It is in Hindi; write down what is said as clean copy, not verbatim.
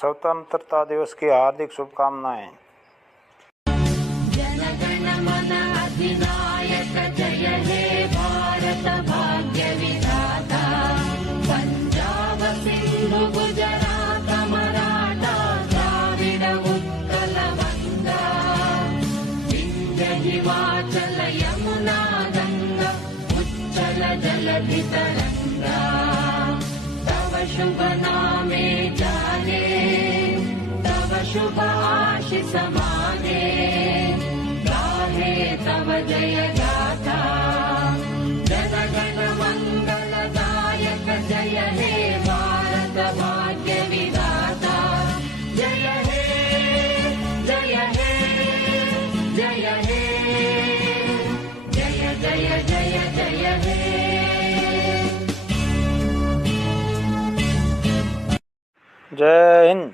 स्वतंत्रता दिवस की हार्दिक शुभकामनाएं। जन गण मन अधिनायक जय हे भारत भाग्य विधाता। पंजाब सिंधु गुजरात मराठा द्राविड उत्कल गंगा। विंध्य हिमाचल यमुना गंगा उच्चल जलधि तरंगा। तव शुभ नामे जाने तव शुभ आशीष माने। गाहे तव जय गाथा जन गण मंगलदायक जय हे भारत भाग्य विधाता। जय हे जय हे जय हे जय जय जय जय हे। जय हिंद।